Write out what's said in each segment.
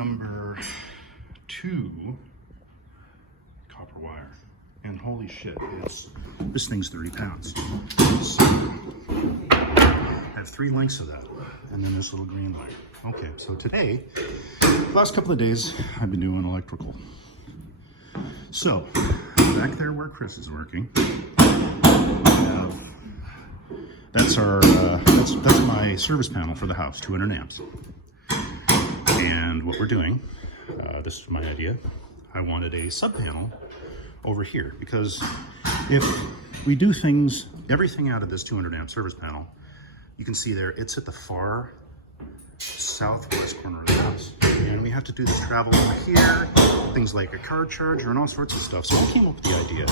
number 2 copper wire. And holy shit, this thing's 30 pounds. So, I have 3 lengths of that, and then this little green wire. Okay, so today, the last couple of days, I've been doing electrical. So, back there where Chris is working, that's my service panel for the house, 200 amps. And what we're doing, this is my idea, I wanted a sub panel over here, because if we do everything out of this 200 amp service panel, you can see there, it's at the far southwest corner of the house. And we have to do this travel over here, things like a car charger and all sorts of stuff. So I came up with the idea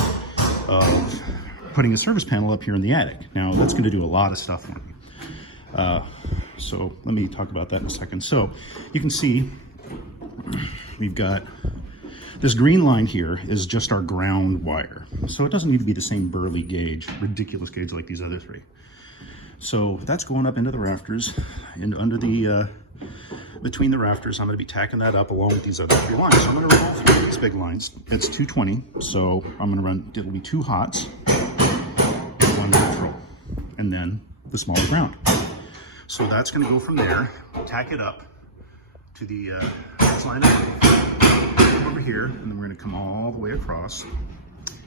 of putting a service panel up here in the attic. Now that's gonna do a lot of stuff for me. So let me talk about that in a second. So you can see we've got this green line here is just our ground wire. So it doesn't need to be the same burly gauge, ridiculous gauge like these other 3. So that's going up into the rafters, and under the, between the rafters, I'm gonna be tacking that up along with these other 3 lines. So I'm gonna roll through these big lines. It's 220, so I'm gonna run, it'll be 2 hots, 1 neutral, and then the smaller ground. So that's gonna go from there, tack it up to the next line over here, and then we're gonna come all the way across,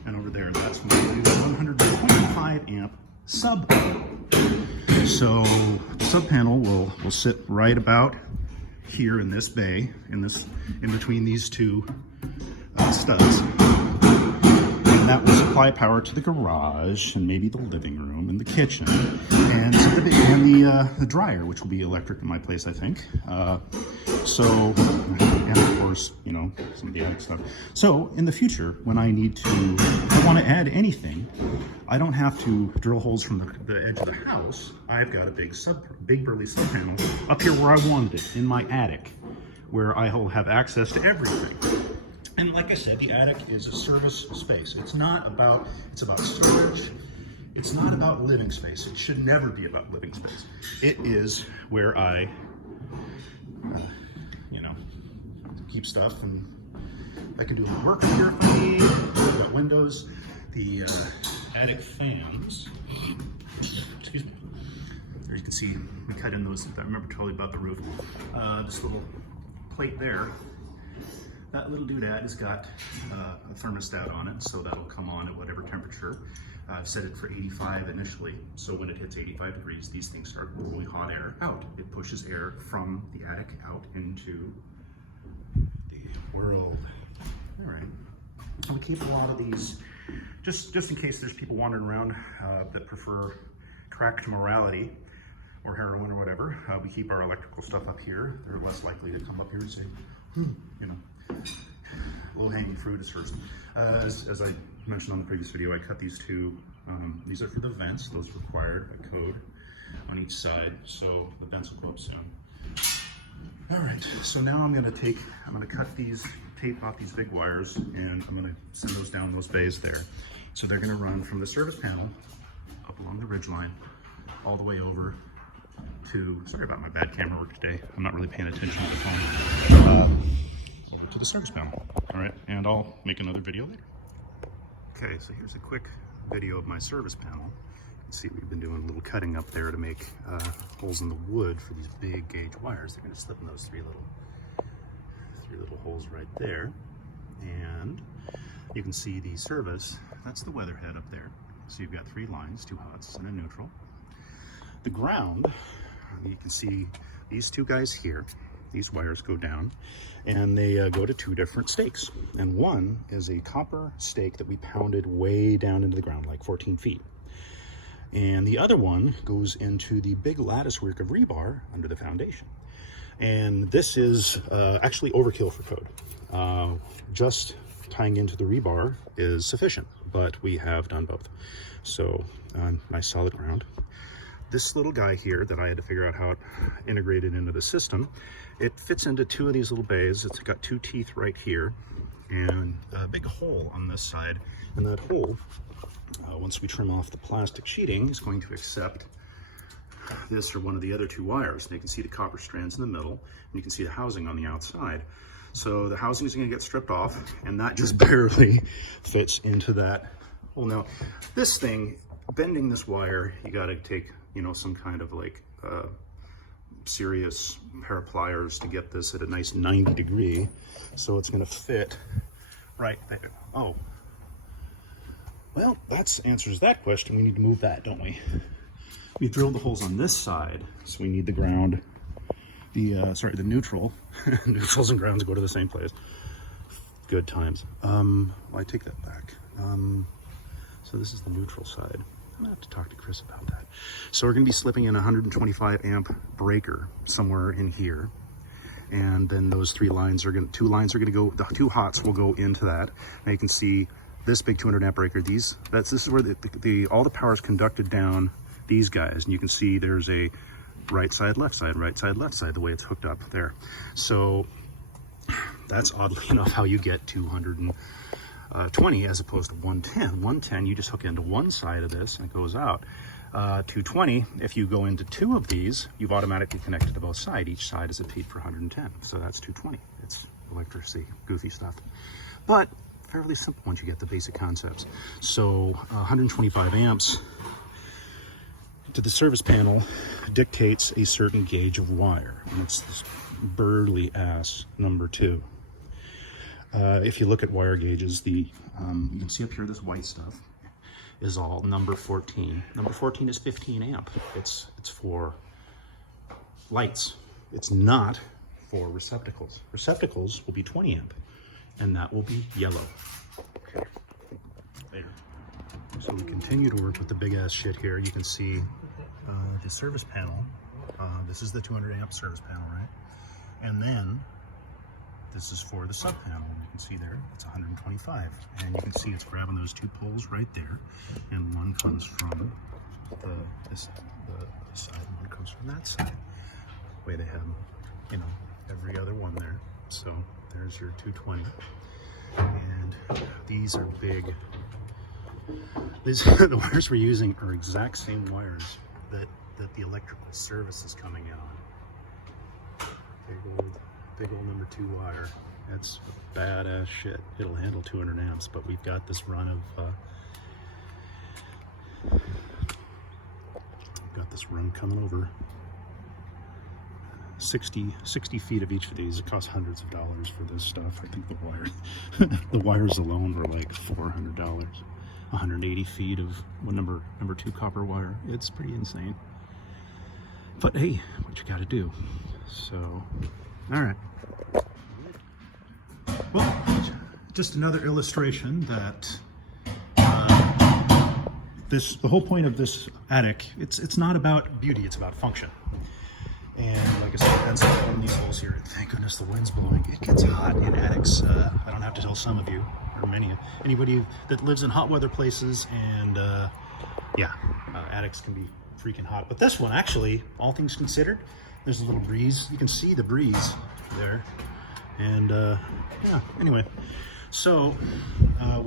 and over there, that's gonna be the 125 amp sub panel. So the sub panel will sit right about here in this bay, in between these 2 studs, and that will supply power to the garage and maybe the living room and the kitchen and the dryer, which will be electric in my place, I think. And of course, you know, some of the attic stuff. So in the future, when I want to add anything, I don't have to drill holes from the edge of the house. I've got a big burly sub panel up here where I wanted it, in my attic, where I will have access to everything. And like I said, the attic is a service space. It's about storage. It's not about living space. It should never be about living space. It is where I, keep stuff, and I can do my work here if I need. I've got windows, the attic fans. Excuse me. There you can see we cut in those. I remember totally about the roof. This little plate there. That little doodad has got a thermostat on it, so that'll come on at whatever temperature. I've set it for 85 initially, so when it hits 85 degrees, these things start blowing hot air out. It pushes air from the attic out into the world. All right. And we keep a lot of these, just in case there's people wandering around that prefer cracked morality or heroin or whatever. We keep our electrical stuff up here. They're less likely to come up here and say, low-hanging fruit is first. As I mentioned on the previous video, I cut these 2. These are for the vents. Those require a code on each side, so the vents will go up soon. All right, so now I'm gonna cut these, tape off these big wires, and I'm gonna send those down those bays there. So they're gonna run from the service panel up along the ridge line, all the way over to, sorry about my bad camera work today. I'm not really paying attention to the phone. Over to the service panel. All right, and I'll make another video later. Okay, so here's a quick video of my service panel. You can see we've been doing a little cutting up there to make holes in the wood for these big gauge wires. They're gonna slip in those three little holes right there. And you can see the service, that's the weather head up there. So you've got 3 lines, 2 hots and a neutral. The ground, you can see these 2 guys here. These wires go down and they go to 2 different stakes. And one is a copper stake that we pounded way down into the ground, like 14 feet. And the other one goes into the big lattice work of rebar under the foundation. And this is actually overkill for code. Just tying into the rebar is sufficient, but we have done both. So nice solid ground. This little guy here that I had to figure out how it integrated into the system, it fits into 2 of these little bays. It's got 2 teeth right here and a big hole on this side. And that hole, once we trim off the plastic sheeting, is going to accept this or one of the other two wires. And you can see the copper strands in the middle, and you can see the housing on the outside. So the housing is going to get stripped off, and that just barely fits into that. Well, now this thing, bending this wire, you got to take, you know, some kind of like serious pair of pliers to get this at a nice 90 degree, so it's going to fit right there. Oh, well, that answers that question. We need to move that, don't we? We drilled the holes on this side, so we need the ground, the neutral. Neutrals and grounds go to the same place. Good times. Well, I take that back. So this is the neutral side. I'm gonna have to talk to Chris about that. So we're gonna be slipping in a 125 amp breaker somewhere in here. And then those two lines are gonna go, the two hots will go into that. Now you can see this big 200 amp breaker, this is where all the power is conducted down these guys. And you can see there's a right side, left side, right side, left side, the way it's hooked up there. So that's oddly enough how you get 220 as opposed to 110. 110, you just hook into one side of this and it goes out. 220, if you go into two of these, you've automatically connected to both sides. Each side is a feed for 110. So that's 220. It's electricity, goofy stuff. But fairly simple once you get the basic concepts. So 125 amps to the service panel dictates a certain gauge of wire, and it's this burly ass number 2. If you look at wire gauges, you can see up here this white stuff is all number 14. Number 14 is 15 amp. It's for lights. It's not for receptacles. Receptacles will be 20 amp, and that will be yellow. Okay, there. So we continue to work with the big ass shit here. You can see the service panel. This is the 200 amp service panel, right? And then this is for the sub panel. You can see there, it's 125. And you can see it's grabbing those two poles right there. And one comes from this side, and one comes from that side. The way they have, you know, every other one there. So there's your 220. And these are big. The wires we're using are exact same wires that the electrical service is coming in on. Big old number 2 wire. That's badass shit. It'll handle 200 amps, but we've got this run coming over 60 feet of each of these. It costs hundreds of dollars for this stuff. I think the wires alone were like $400. 180 feet of number 2 copper wire. It's pretty insane. But hey, what you gotta do. So, all right. Well, just another illustration that the whole point of this attic, it's not about beauty, it's about function. And like I said, that's one of these holes here. Thank goodness the wind's blowing. It gets hot in attics. I don't have to tell some of you, or anybody that lives in hot weather places, and attics can be freaking hot. But this one, actually, all things considered, there's a little breeze. You can see the breeze there. And anyway, so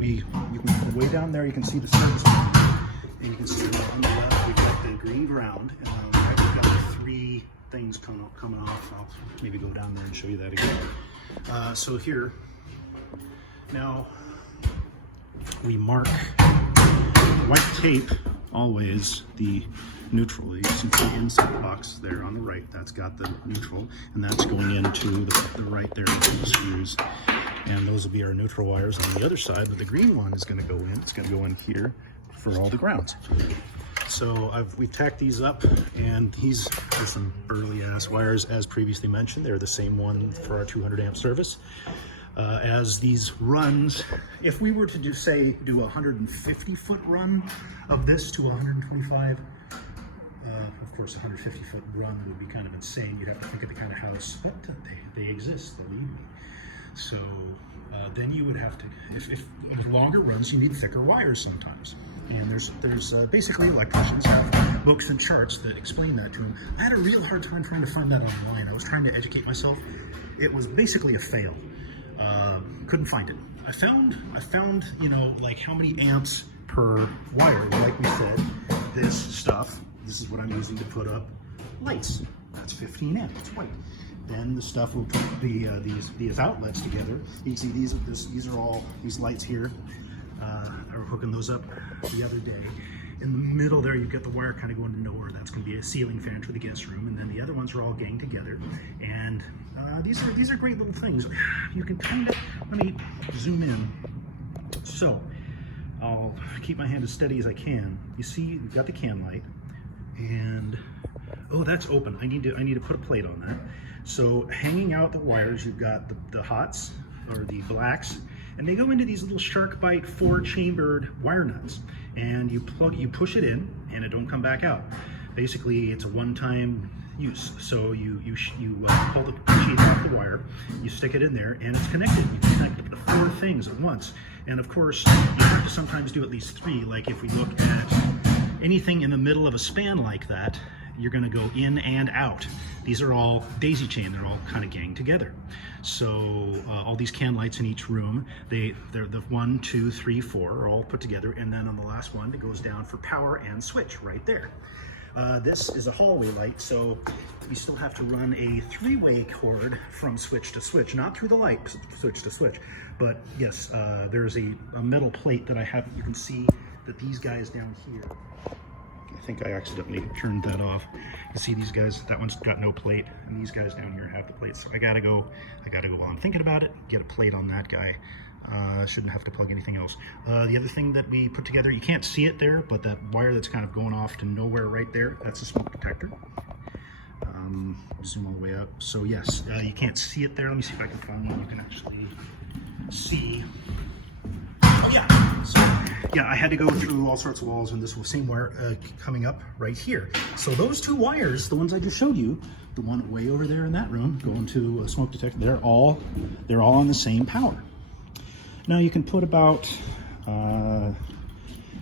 you can way down there, you can see the service, and you can see on the left we've got the green ground, and on the right we've got the 3 things coming off. I'll maybe go down there and show you that again. So here, now we mark white tape always the neutral. You can see the inside box there on the right, that's got the neutral, and that's going into the right there with the screws. And those will be our neutral wires on the other side, but the green one is going to go in. It's going to go in here for all the grounds. So we've tacked these up, and these are some burly ass wires, as previously mentioned. They're the same one for our 200 amp service. As these runs, if we were to do a 150 foot run of this to 125, of course, a 150 foot run would be kind of insane. You'd have to think of the kind of house, but they exist, believe me. So then you would have to, if longer runs, you need thicker wires sometimes. And there's basically electricians have books and charts that explain that to them. I had a real hard time trying to find that online. I was trying to educate myself. It was basically a fail. Couldn't find it. I found, you know, like how many amps per wire. Like we said, this is what I'm using to put up lights. That's 15 amp, it's white. Then the stuff will put these outlets together. You can see these are all these lights here. I was hooking those up the other day. In the middle there, you've got the wire kind of going to nowhere. That's going to be a ceiling fan for the guest room, and then the other ones are all ganged together. And these are great little things. You can kind of, let me zoom in. So I'll keep my hand as steady as I can. You see, you've got the can light, and oh, that's open. I need to put a plate on that. So hanging out the wires, you've got the hots or the blacks, and they go into these little shark bite 4-chambered wire nuts, and you push it in, and it don't come back out. Basically, it's a one-time use. So you pull the sheet off the wire, you stick it in there, and it's connected. You connect the 4 things at once. And of course, you have to sometimes do at least 3. Like if we look at anything in the middle of a span like that, you're going to go in and out. These are all daisy chain. They're all kind of ganged together. So all these can lights in each room, they're the 1, 2, 3, 4 are all put together, and then on the last one, it goes down for power and switch right there. This is a hallway light, so you still have to run a 3-way cord from switch to switch, not through the light, switch to switch. But yes, there's a metal plate that I have. You can see that these guys down here, I think I accidentally turned that off. You see these guys, that one's got no plate, and these guys down here have the plate. So I gotta go while I'm thinking about it, get a plate on that guy. Shouldn't have to plug anything else. The other thing that we put together, you can't see it there, but that wire that's kind of going off to nowhere right there, that's a smoke detector. Zoom all the way up. So yes, you can't see it there. Let me see if I can find one you can actually see. Oh yeah, so yeah, I had to go through all sorts of walls, and this was the same wire coming up right here. So those 2 wires, the ones I just showed you, the one way over there in that room, going to a smoke detector, they're all on the same power. Now you can put about, what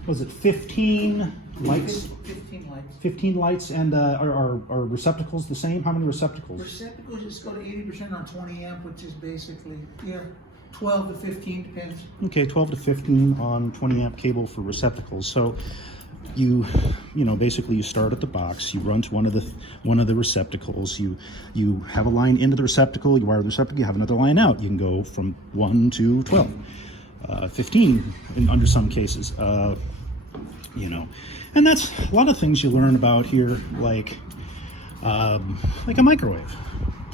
was it, 15 lights? 15 lights. 15 lights, and are receptacles the same? How many receptacles? Receptacles just go to 80% on 20 amp, which is basically, 12 to 15, depends. Okay, 12 to 15 on 20 amp cable for receptacles. So you basically you start at the box, you run to one of the receptacles, you have a line into the receptacle, you wire the receptacle, you have another line out. You can go from 1 to 12, 15 under some cases, and that's a lot of things you learn about here, like a microwave.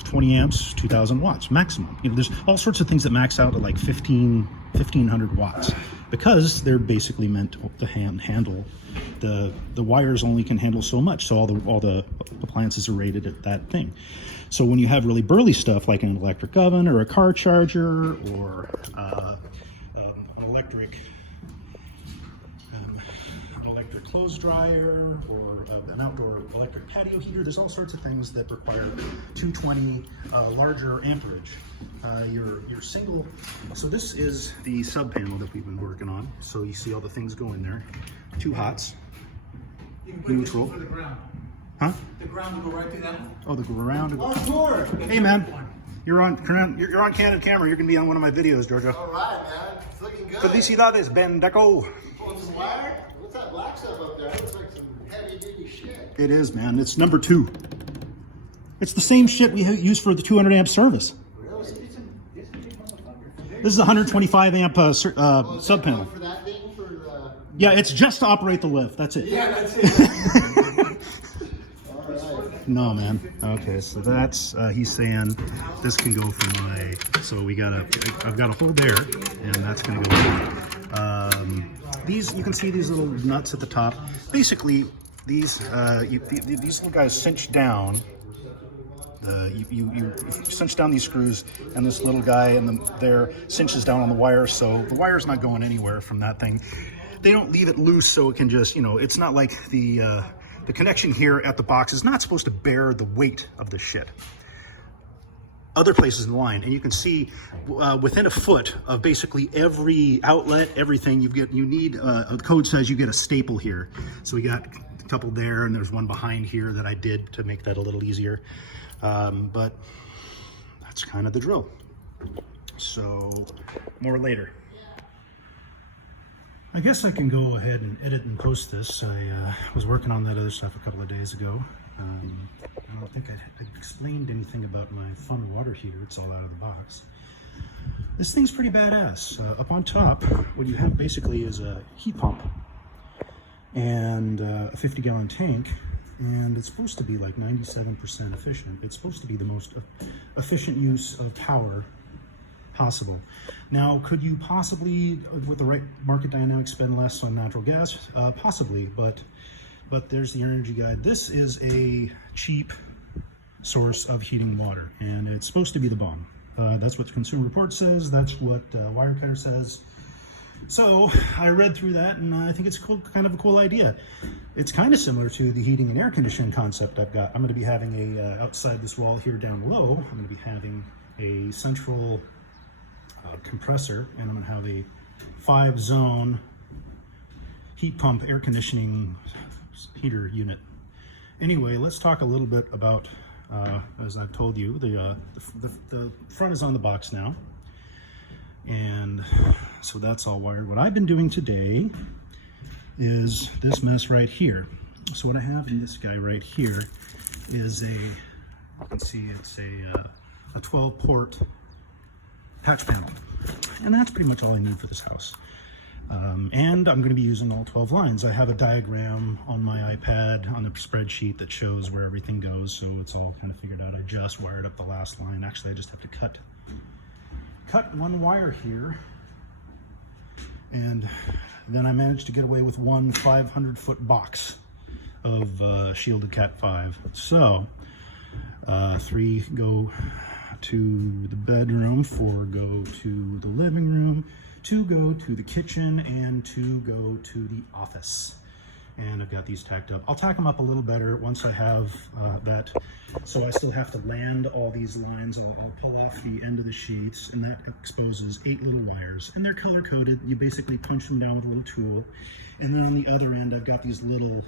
20 amps, 2,000 watts maximum. There's all sorts of things that max out at like 1,500 watts, because they're basically meant to handle the wires only can handle so much. So all the appliances are rated at that thing. So when you have really burly stuff like an electric oven or a car charger or an electric clothes dryer or an outdoor electric patio heater, there's all sorts of things that require 220 larger amperage. Your single, so this is the sub panel that we've been working on. So you see all the things go in there. 2 hots, neutral. For the ground. Huh? The ground will go right through that one. Oh, the ground. Oh, hey man, you're on candid camera. You're gonna be on one of my videos, Georgia. All right, man. It's looking good. Felicidades, Ben Deco. Pulling some wire? What's that black stuff up there? That looks like some heavy-duty shit. It is, man. It's number 2. It's the same shit we use for the 200 amp service. Really? This is a 125 amp sub panel. For that thing? For the... Yeah, it's just to operate the lift. That's it. Yeah, that's it. All right. No, man. Okay, so that's he's saying this can go for my. So I've got a hole there, and that's gonna go. These, you can see these little nuts at the top. Basically, these little guys cinch down. You cinch down these screws, and this little guy there cinches down on the wire, so the wire's not going anywhere from that thing. They don't leave it loose, so it can just, it's not like the connection here at the box is not supposed to bear the weight of the shit. Other places in the line, and you can see within a foot of basically every outlet, everything you need. The code says you get a staple here, so we got a couple there, and there's one behind here that I did to make that a little easier. But that's kind of the drill. So more later. I guess I can go ahead and edit and post this. I was working on that other stuff a couple of days ago. I don't think I explained anything about my fun water heater. It's all out of the box. This thing's pretty badass. Up on top, what you have basically is a heat pump and a 50-gallon tank, and it's supposed to be like 97% efficient. It's supposed to be the most efficient use of power possible. Now, could you possibly, with the right market dynamics, spend less on natural gas? Possibly, but there's the energy guide. This is a cheap source of heating water, and it's supposed to be the bomb. That's what Consumer Report says. That's what Wirecutter says. So I read through that, and I think it's cool, kind of a cool idea. It's kind of similar to the heating and air conditioning concept I've got. I'm going to be having outside this wall here down low, I'm going to be having a central compressor, and I'm going to have a 5-zone heat pump air conditioning heater unit. Anyway, let's talk a little bit about, as I've told you, the front is on the box now. And so that's all wired. What I've been doing today is this mess right here. So what I have in this guy right here is you can see it's a 12-port patch panel. And that's pretty much all I need for this house. And I'm going to be using all 12 lines. I have a diagram on my iPad on the spreadsheet that shows where everything goes, so it's all kind of figured out. I just wired up the last line. Actually, I just have to cut one wire here, and then I managed to get away with one 500-foot box of shielded Cat 5. So 3 go to the bedroom, 4 go to the living room, 2 go to the kitchen, and 2 go to the office. And I've got these tacked up. I'll tack them up a little better once I have that. So I still have to land all these lines. I'll pull off the end of the sheets, and that exposes 8 little wires. And they're color coded. You basically punch them down with a little tool. And then on the other end, I've got these little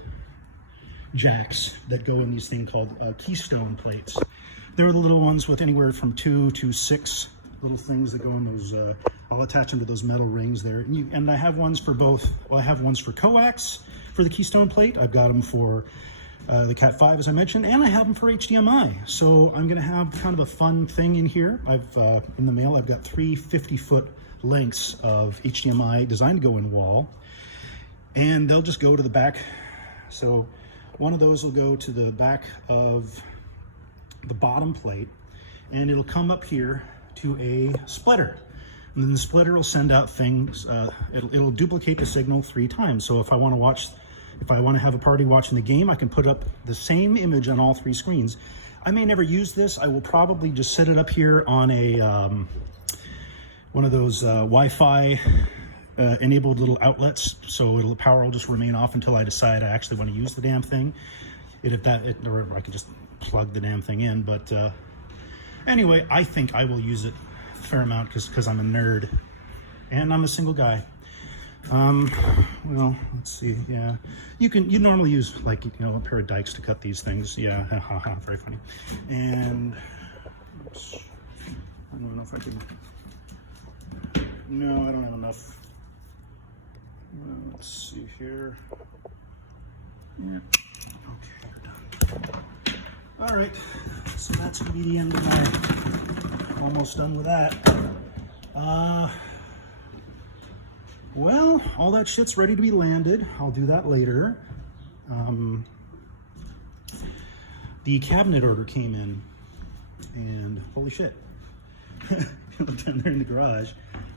jacks that go in these things called keystone plates. They're the little ones with anywhere from 2 to 6 little things that go in those. I'll attach them to those metal rings there. And I have ones for both. Well, I have ones for coax for the keystone plate. I've got them for the Cat 5, as I mentioned, and I have them for HDMI. So I'm going to have kind of a fun thing in here. In the mail, I've got 3 50-foot lengths of HDMI designed to go in wall, and they'll just go to the back. So one of those will go to the back of the bottom plate, and it'll come up here to a splitter. And then the splitter will send out things. It'll duplicate the signal 3 times. So if I want to have a party watching the game, I can put up the same image on all 3 screens. I may never use this. I will probably just set it up here on a one of those Wi-Fi enabled little outlets. So the power will just remain off until I decide I actually want to use the damn thing. Or I could just plug the damn thing in. But anyway, I think I will use it a fair amount because I'm a nerd and I'm a single guy. Well, let's see. Yeah, you normally use, like, a pair of dikes to cut these things. Yeah, very funny. And oops, I don't know if I can. No, I don't have enough. Let's see here. Yeah. Okay, we're done. All right, so that's gonna be the end of my. Almost done with that. Well, all that shit's ready to be landed. I'll do that later. The cabinet order came in, and holy shit. Down there in the garage,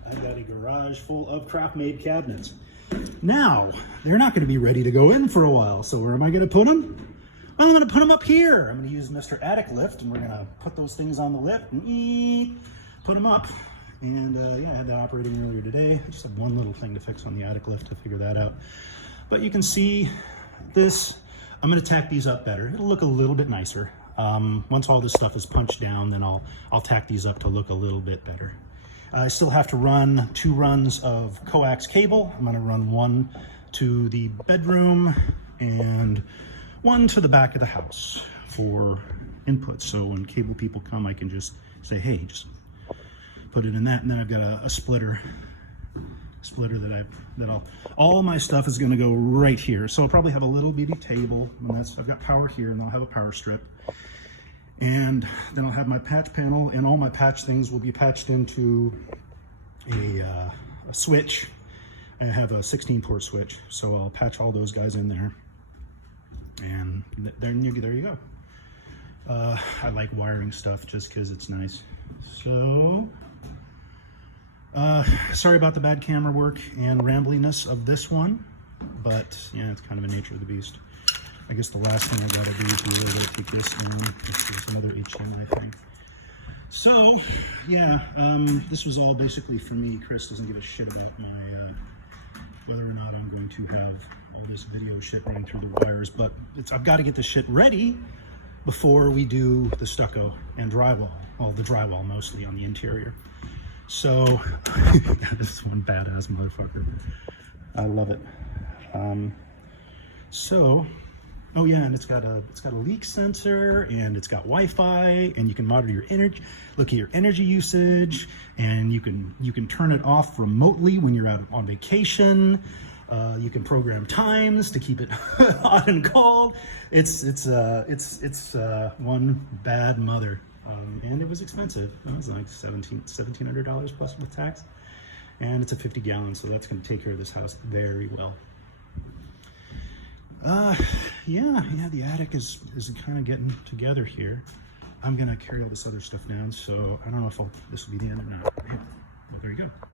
I've got a garage full of craft-made cabinets. Now, they're not going to be ready to go in for a while, so where am I going to put them? Well, I'm going to put them up here. I'm going to use Mr. Attic Lift, and we're going to put those things on the lift and put them up. And yeah, I had that operating earlier today. I just have one little thing to fix on the attic lift to figure that out. But you can see this. I'm going to tack these up better. It'll look a little bit nicer. Once all this stuff is punched down, then I'll tack these up to look a little bit better. I still have to run 2 runs of coax cable. I'm going to run 1 to the bedroom and 1 to the back of the house for input. So when cable people come, I can just say, hey, just put it in that. And then I've got a splitter splitter all my stuff is going to go right here. So I'll probably have a little bitty table, and I've got power here, and I'll have a power strip. And then I'll have my patch panel, and all my patch things will be patched into a switch. I have a 16-port switch, so I'll patch all those guys in there. And there you go. I like wiring stuff just because it's nice. So, sorry about the bad camera work and rambliness of this one, but yeah, it's kind of a nature of the beast. I guess the last thing I gotta do is take this and this is another HDMI thing. So, yeah, this was all basically for me. Chris doesn't give a shit about my, whether or not I'm going to have all this video shit running through the wires, but I've got to get this shit ready before we do the stucco and drywall. Well, the drywall mostly on the interior. So, this is one badass motherfucker. I love it. Oh yeah, and it's got a leak sensor, and it's got Wi-Fi, and you can monitor your energy, look at your energy usage, and you can turn it off remotely when you're out on vacation. You can program times to keep it hot and cold. It's one bad mother, and it was expensive. It was like $1,700 plus with tax, and it's a 50 gallon, so that's going to take care of this house very well. Yeah, the attic is kind of getting together here. I'm gonna carry all this other stuff down, so I don't know if this will be the end or not. Yeah, well, there you go.